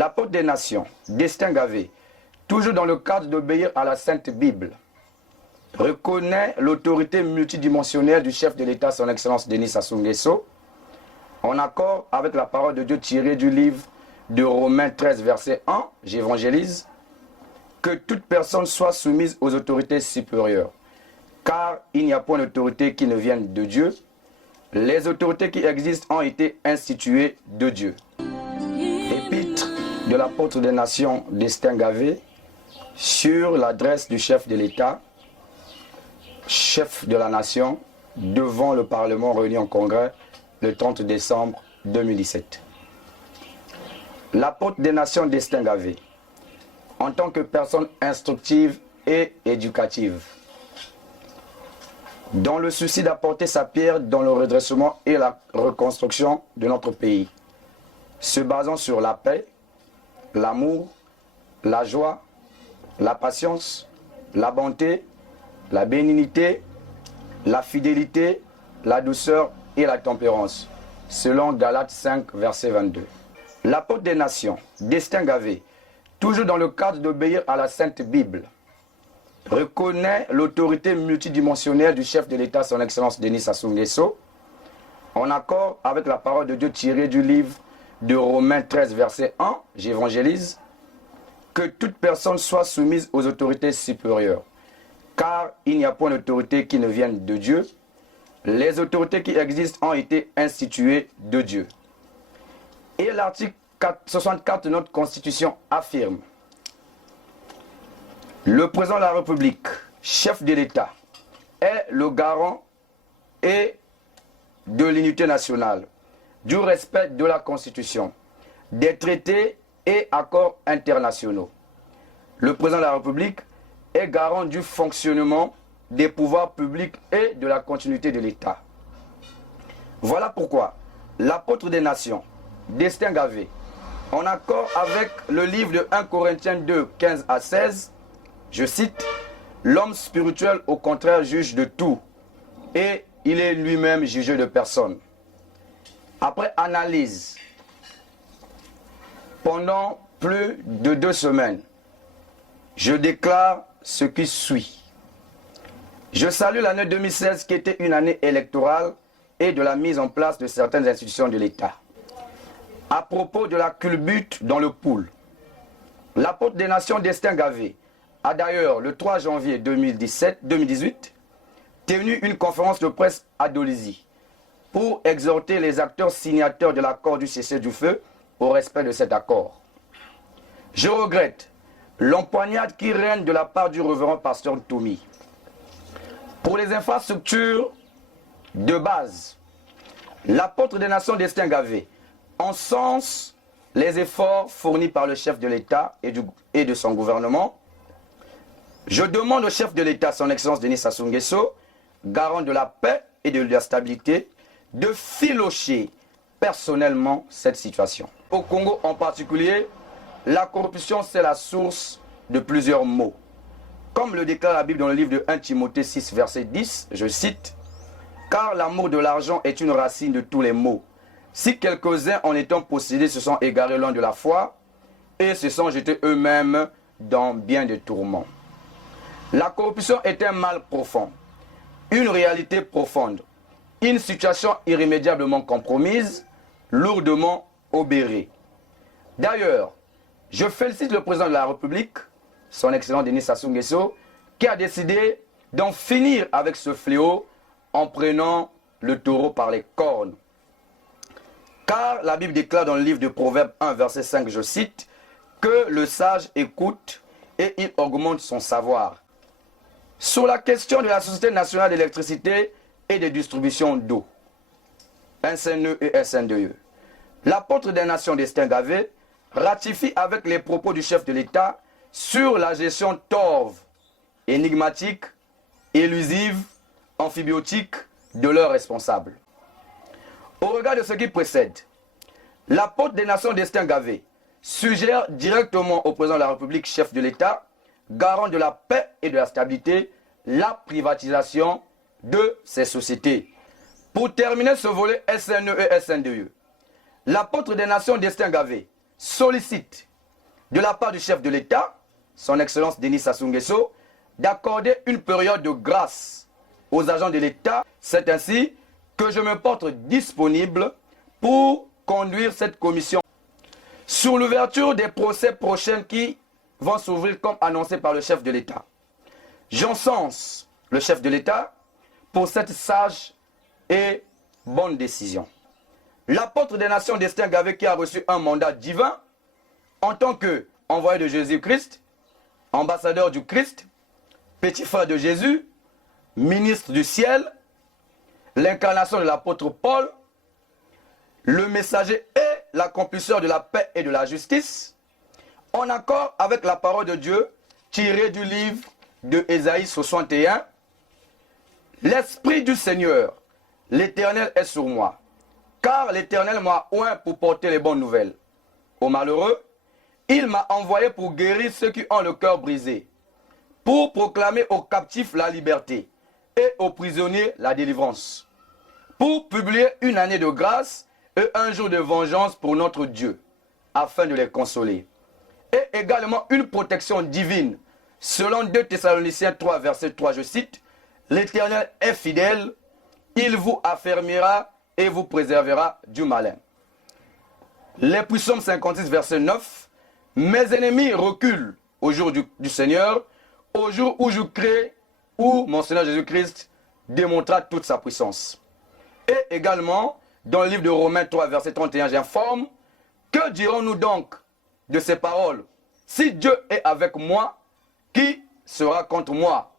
L'apôtre des nations, Destin Gavé, toujours dans le cadre d'obéir à la Sainte Bible, reconnaît l'autorité multidimensionnelle du chef de l'État, son Excellence Denis Sassou Nguesso, en accord avec la parole de Dieu tirée du livre de Romains 13, verset 1, j'évangélise, que toute personne soit soumise aux autorités supérieures, car il n'y a point d'autorité qui ne vienne de Dieu. Les autorités qui existent ont été instituées de Dieu. Épître de l'apôtre des nations, Destin Gavé, sur l'adresse du chef de l'État, chef de la nation, devant le Parlement réuni en congrès le 30 décembre 2017. L'apôtre des nations, Destin Gavé, en tant que personne instructive et éducative, dans le souci d'apporter sa pierre dans le redressement et la reconstruction de notre pays, se basant sur la paix, l'amour, la joie, la patience, la bonté, la bénignité, la fidélité, la douceur et la tempérance, selon Galates 5, verset 22. L'apôtre des nations, Destin Gavé, toujours dans le cadre d'obéir à la Sainte Bible, reconnaît l'autorité multidimensionnelle du chef de l'État, son Excellence Denis Sassou Nguesso, en accord avec la parole de Dieu tirée du livre de Romains 13, verset 1, j'évangélise, que toute personne soit soumise aux autorités supérieures, car il n'y a point d'autorité qui ne vienne de Dieu. Les autorités qui existent ont été instituées de Dieu. Et l'article 64 de notre Constitution affirme: le président de la République, chef de l'État, est le garant et de l'unité nationale, du respect de la Constitution, des traités et accords internationaux. Le président de la République est garant du fonctionnement des pouvoirs publics et de la continuité de l'État. Voilà pourquoi l'apôtre des nations, Destin Gavé, en accord avec le livre de 1 Corinthiens 2, 15 à 16, je cite, « L'homme spirituel, au contraire, juge de tout, et il est lui-même jugé de personne. » Après analyse, pendant plus de 2 semaines, je déclare ce qui suit. Je salue l'année 2016 qui était une année électorale et de la mise en place de certaines institutions de l'État. À propos de la culbute dans le pool, l'apôtre des nations, Destin Gavé, a d'ailleurs, le 3 janvier 2018, tenu une conférence de presse à Dolisie pour exhorter les acteurs signataires de l'accord du cessez-du-feu au respect de cet accord. Je regrette l'empoignade qui règne de la part du révérend pasteur Toumi. Pour les infrastructures de base, l'apôtre des nations, Destin Gavé, encense les efforts fournis par le chef de l'État et de son gouvernement. Je demande au chef de l'État, son Excellence Denis Sassou Nguesso, garant de la paix et de la stabilité, de filocher personnellement cette situation. Au Congo en particulier, la corruption, c'est la source de plusieurs maux. Comme le déclare la Bible dans le livre de 1 Timothée 6, verset 10, je cite, « Car l'amour de l'argent est une racine de tous les maux. Si quelques-uns en étant possédés se sont égarés loin de la foi et se sont jetés eux-mêmes dans bien des tourments. » La corruption est un mal profond, une réalité profonde, une situation irrémédiablement compromise, lourdement obérée. D'ailleurs, je félicite le président de la République, son Excellence Denis Sassou Nguesso, qui a décidé d'en finir avec ce fléau en prenant le taureau par les cornes. Car la Bible déclare dans le livre de Proverbes 1, verset 5, je cite, que le sage écoute et il augmente son savoir. Sur la question de la Société nationale d'électricité et de distribution d'eau, SNE et SNDE, l'apôtre des nations, Destin Gavé, ratifie avec les propos du chef de l'État sur la gestion torve, énigmatique, élusive, amphibiotique de leurs responsables. Au regard de ce qui précède, l'apôtre des nations, Destin Gavé, suggère directement au président de la République, chef de l'État, garant de la paix et de la stabilité, la privatisation de ces sociétés. Pour terminer ce volet SNE et SNDE, l'apôtre des nations, Destin Gavé, sollicite de la part du chef de l'État, son Excellence Denis Sassou Nguesso, d'accorder une période de grâce aux agents de l'État. C'est ainsi que je me porte disponible pour conduire cette commission sur l'ouverture des procès prochains qui vont s'ouvrir comme annoncé par le chef de l'État. J'encense le chef de l'État pour cette sage et bonne décision. L'apôtre des nations Destin Gavé, qui a reçu un mandat divin en tant qu'envoyé de Jésus-Christ, ambassadeur du Christ, petit frère de Jésus, ministre du ciel, l'incarnation de l'apôtre Paul, le messager et l'accomplisseur de la paix et de la justice, en accord avec la parole de Dieu tirée du livre de Ésaïe 61. L'Esprit du Seigneur, l'Éternel est sur moi, car l'Éternel m'a oint pour porter les bonnes nouvelles aux malheureux. Il m'a envoyé pour guérir ceux qui ont le cœur brisé, pour proclamer aux captifs la liberté et aux prisonniers la délivrance, pour publier une année de grâce et un jour de vengeance pour notre Dieu, afin de les consoler. Et également une protection divine, selon 2 Thessaloniciens 3, verset 3, je cite, « L'Éternel est fidèle, il vous affermira et vous préservera du malin. » Les Psaumes 56, verset 9, « Mes ennemis reculent au jour du Seigneur, au jour où je crée, où mon Seigneur Jésus-Christ démontrera toute sa puissance. » Et également, dans le livre de Romains 3, verset 31, j'informe, « Que dirons-nous donc de ces paroles? Si Dieu est avec moi, qui sera contre moi?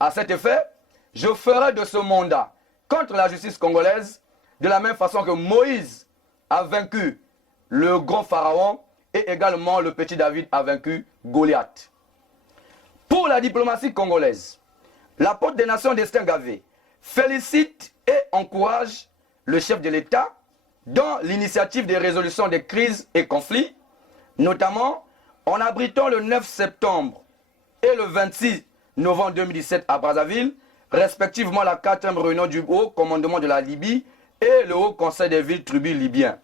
À cet effet, je ferai de ce mandat contre la justice congolaise de la même façon que Moïse a vaincu le grand pharaon et également le petit David a vaincu Goliath. » Pour la diplomatie congolaise, l'apôtre des nations Destin Gavé félicite et encourage le chef de l'État dans l'initiative des résolutions des crises et conflits, notamment en abritant le 9 septembre et le 26 novembre 2017 à Brazzaville, respectivement la 4e réunion du Haut Commandement de la Libye et le Haut Conseil des villes tribus libyens.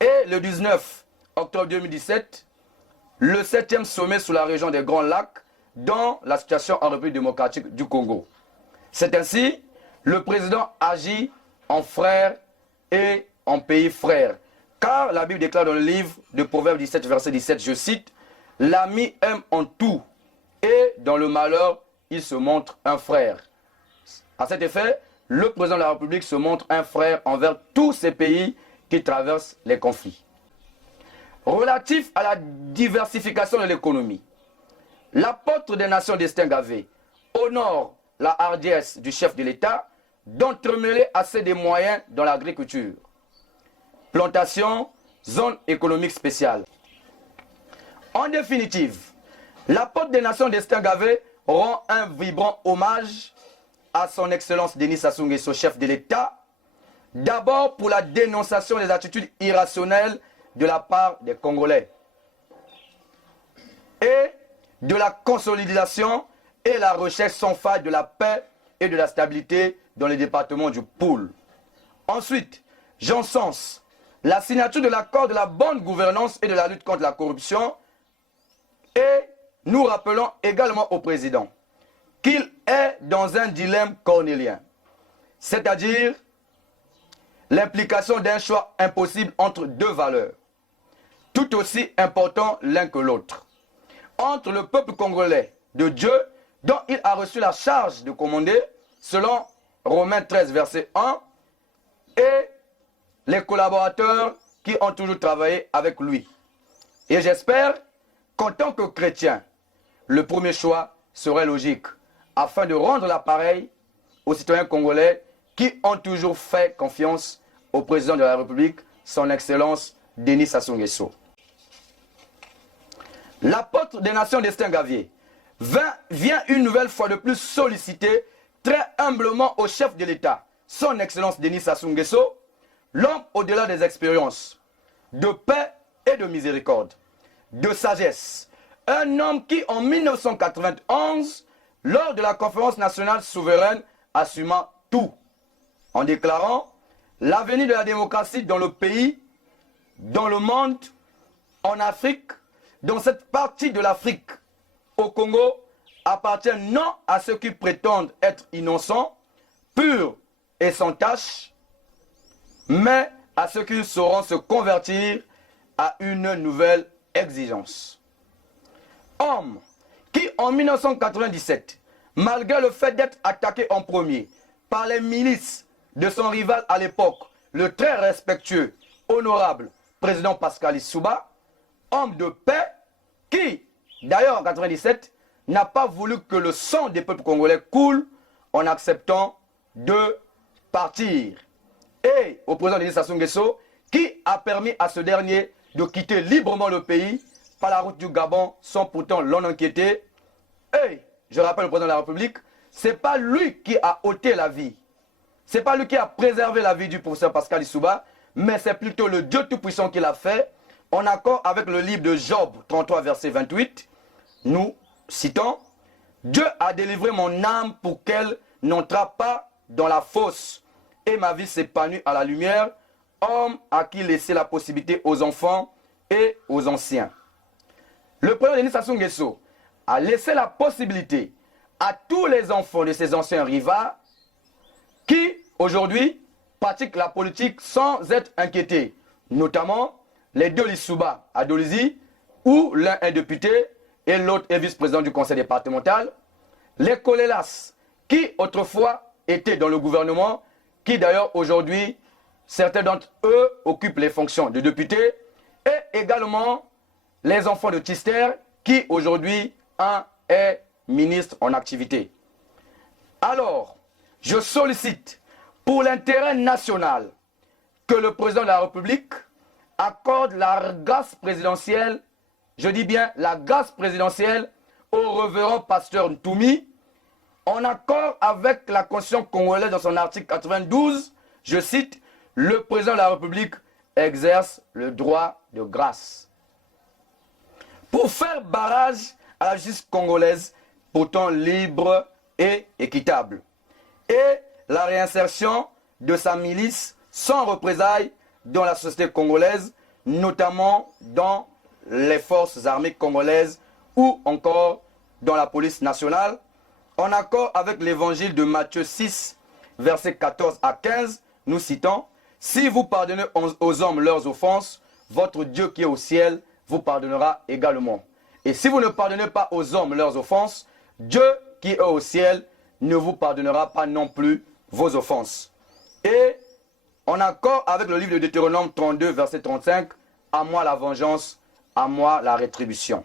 Et le 19 octobre 2017, le 7e sommet sous la région des Grands Lacs dans la situation en République démocratique du Congo. C'est ainsi, le président agit en frère et en pays frère. Car la Bible déclare dans le livre de Proverbes 17, verset 17, je cite, « L'ami aime en tout, et dans le malheur, il se montre un frère. » À cet effet, le président de la République se montre un frère envers tous ces pays qui traversent les conflits. Relatif à la diversification de l'économie, l'apôtre des nations Destin Gavé honore la hardiesse du chef de l'État d'entremêler assez des moyens dans l'agriculture. Plantation, zone économique spéciale. En définitive, l'apôtre des nations Destin Gavé rend un vibrant hommage à son Excellence Denis Sassou Nguesso, chef de l'État, d'abord pour la dénonciation des attitudes irrationnelles de la part des Congolais et de la consolidation et la recherche sans faille de la paix et de la stabilité dans les départements du Poul. Ensuite, j'encense la signature de l'accord de la bonne gouvernance et de la lutte contre la corruption et nous rappelons également au président qu'il est dans un dilemme cornélien, c'est-à-dire l'implication d'un choix impossible entre deux valeurs, tout aussi importants l'un que l'autre, entre le peuple congolais de Dieu, dont il a reçu la charge de commander, selon Romains 13, verset 1, et les collaborateurs qui ont toujours travaillé avec lui. Et j'espère qu'en tant que chrétien, le premier choix serait logique, afin de rendre l'appareil aux citoyens congolais qui ont toujours fait confiance au président de la République, son Excellence Denis Sassou Nguesso. L'apôtre des nations Destin Gavé vient une nouvelle fois de plus solliciter très humblement au chef de l'État, son Excellence Denis Sassou Nguesso, l'homme au-delà des expériences, de paix et de miséricorde, de sagesse. Un homme qui, en 1991, lors de la conférence nationale souveraine, assuma tout, en déclarant l'avenir de la démocratie dans le pays, dans le monde, en Afrique, dans cette partie de l'Afrique, au Congo, appartient non à ceux qui prétendent être innocents, purs et sans tache, mais à ceux qui sauront se convertir à une nouvelle exigence. Homme qui, en 1997, malgré le fait d'être attaqué en premier par les milices de son rival à l'époque, le très respectueux, honorable président Pascal Lissouba, homme de paix, qui, d'ailleurs en 1997, n'a pas voulu que le sang des peuples congolais coule en acceptant de partir. Et au président Denis Sassou Nguesso, qui a permis à ce dernier de quitter librement le pays par la route du Gabon sans pourtant l'en inquiéter. Et, je rappelle au président de la République, ce n'est pas lui qui a ôté la vie. Ce n'est pas lui qui a préservé la vie du professeur Pascal Lissouba, mais c'est plutôt le Dieu Tout-Puissant qui l'a fait, en accord avec le livre de Job 33, verset 28. Nous citons, « Dieu a délivré mon âme pour qu'elle n'entra pas dans la fosse, et ma vie s'épanouit à la lumière, homme à qui laisser la possibilité aux enfants et aux anciens. » Le président Denis Sassou Nguesso a laissé la possibilité à tous les enfants de ses anciens rivaux qui, aujourd'hui, pratiquent la politique sans être inquiétés, notamment les deux Lissouba à Dolisie, où l'un est député et l'autre est vice-président du conseil départemental, les Kolelas, qui autrefois étaient dans le gouvernement, qui d'ailleurs aujourd'hui, certains d'entre eux occupent les fonctions de députés, et également les enfants de Tister, qui aujourd'hui, un est ministre en activité. Alors, je sollicite pour l'intérêt national que le président de la République accorde la grâce présidentielle, je dis bien la grâce présidentielle, au révérend pasteur Ntoumi, en accord avec la Constitution congolaise dans son article 92, je cite, « Le président de la République exerce le droit de grâce ». Pour faire barrage à la justice congolaise, pourtant libre et équitable, et la réinsertion de sa milice sans représailles dans la société congolaise, notamment dans les forces armées congolaises ou encore dans la police nationale, en accord avec l'évangile de Matthieu 6, versets 14 à 15, nous citons, « Si vous pardonnez aux hommes leurs offenses, votre Dieu qui est au ciel vous pardonnera également. Et si vous ne pardonnez pas aux hommes leurs offenses, Dieu qui est au ciel ne vous pardonnera pas non plus vos offenses. » Et en accord avec le livre de Deutéronome 32, verset 35, « À moi la vengeance, à moi la rétribution. »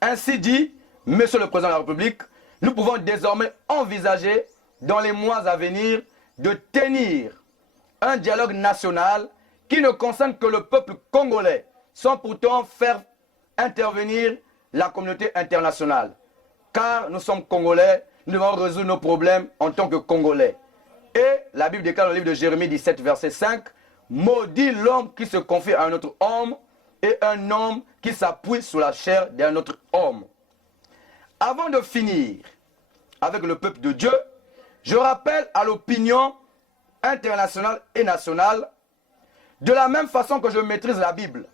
Ainsi dit, Monsieur le Président de la République, nous pouvons désormais envisager dans les mois à venir de tenir un dialogue national qui ne concerne que le peuple congolais, sans pourtant faire intervenir la communauté internationale. Car nous sommes Congolais, nous devons résoudre nos problèmes en tant que Congolais. Et la Bible déclare dans le livre de Jérémie 17, verset 5, « Maudit l'homme qui se confie à un autre homme et un homme qui s'appuie sur la chair d'un autre homme. » Avant de finir avec le peuple de Dieu, je rappelle à l'opinion internationale et nationale, de la même façon que je maîtrise la Bible,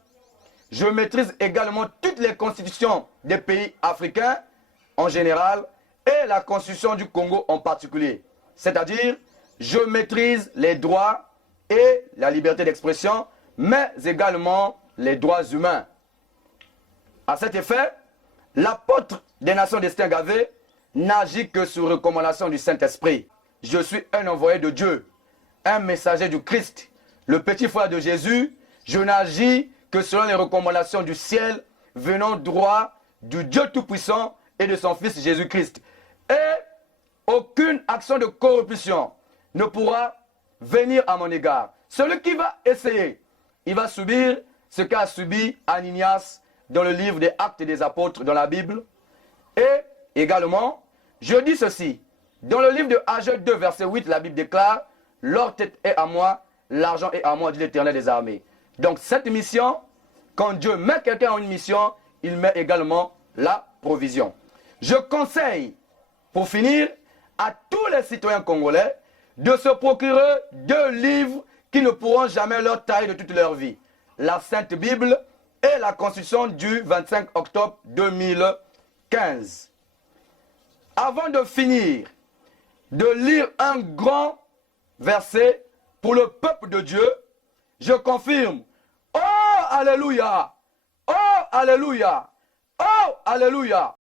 je maîtrise également toutes les constitutions des pays africains en général et la constitution du Congo en particulier. C'est-à-dire, je maîtrise les droits et la liberté d'expression, mais également les droits humains. À cet effet, l'apôtre des Nations Destin Gavé n'agit que sur recommandation du Saint-Esprit. Je suis un envoyé de Dieu, un messager du Christ, le petit frère de Jésus. Je n'agis que selon les recommandations du ciel, venant droit du Dieu Tout-Puissant et de son Fils Jésus-Christ. Et aucune action de corruption ne pourra venir à mon égard. Celui qui va essayer, il va subir ce qu'a subi Ananias dans le livre des Actes des Apôtres dans la Bible. Et également, je dis ceci, dans le livre de Ageux 2, verset 8, la Bible déclare, « L'or est à moi, l'argent est à moi, dit l'Éternel des armées. » Donc cette mission, quand Dieu met quelqu'un en une mission, il met également la provision. Je conseille, pour finir, à tous les citoyens congolais de se procurer 2 livres qui ne pourront jamais leur tailler de toute leur vie. La Sainte Bible et la Constitution du 25 octobre 2015. Avant de finir de lire un grand verset pour le peuple de Dieu, je confirme, oh Alléluia, oh Alléluia, oh Alléluia.